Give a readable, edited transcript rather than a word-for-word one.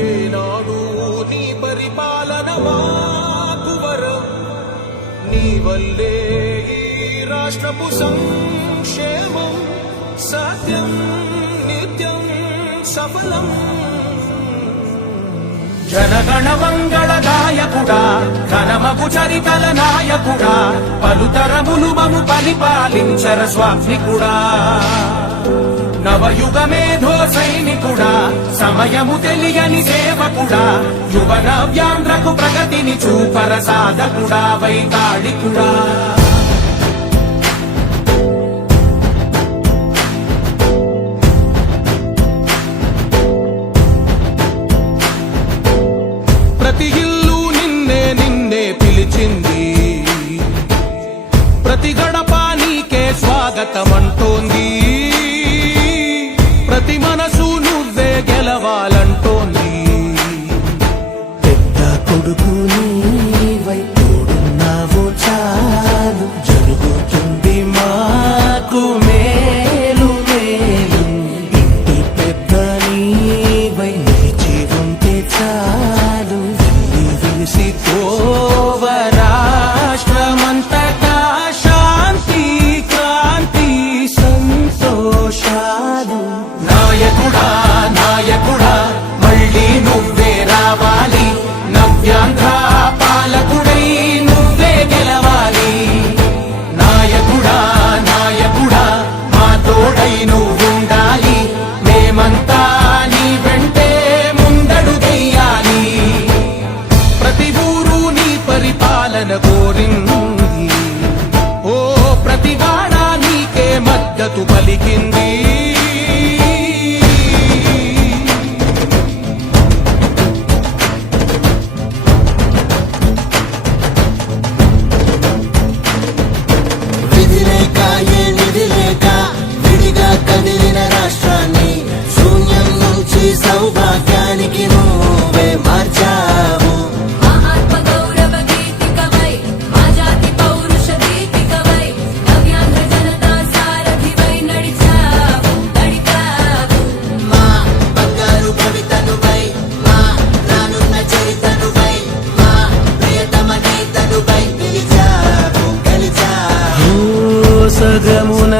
ఏనాడు నీ పరిపాలన మాకు వరం, నీ వల్లే ఈ రాష్ట్రపు సంక్షేమం సత్యం నిత్యం సఫలం. జనగణ మంగళ గాయకుడా, ఘనమగు చరితల నాయకుడా, పలుతరములు మము పరిపాలించర స్వామికుడా. నవయుగ మేధో సైనికుడా, సమయము తెలియని సేవకుడా, యువ నవ్యాంధ్రకు ప్రగతిని చూపర సాధకుడా, వైతాళికుడా. ప్రతి ఇల్లు నిన్నే నిన్నే పిలిచింది, ప్రతి గడప నీకే స్వాగతమంటోంది, ప్రతి మనసు నువ్వే గెలవాలంటోంది. పెద్ద కొడుకు నీవై తోడున్నావు చాలు, జరుగుతుంది మాకు మేలు మేలు. ఇంటి పెద్ద నీవై నిలిచి ఉంటే చాలు, వెలిసి పోవ రాష్ట్రమంతటా శాంతి క్రాంతి సంతోషాలు. నాయకుడా నాయకుడా మళ్ళీ నువ్వే రావాలి, నవ్యాంధ్ర పాలకుడై నువ్వే గెలవాలి. నాయకుడా నాయకుడా మా తోడై నువ్వుండాలి, మేమంతా నీ వెంటే ముందడుగెయ్యాలి. ప్రతి ఊరు నీ పరిపాలన కోరింది, ఓ ప్రతివాడ నీకే మద్దతు పలికింది. సౌభాగ్యానికి నువ్వే మార్చావు. మా ఆత్మ గౌరవ గీతికవై, మా జాతి పౌరుష దీపికవై, నవ్యాంధ్ర జనతా సారథివై నడిచావు నడిపావు. మా బంగారు భవితనువై, మా రానున్న చరితనువై, మా ప్రియతమ నేతనువై పిలిచావు గెలిచావు. సగమున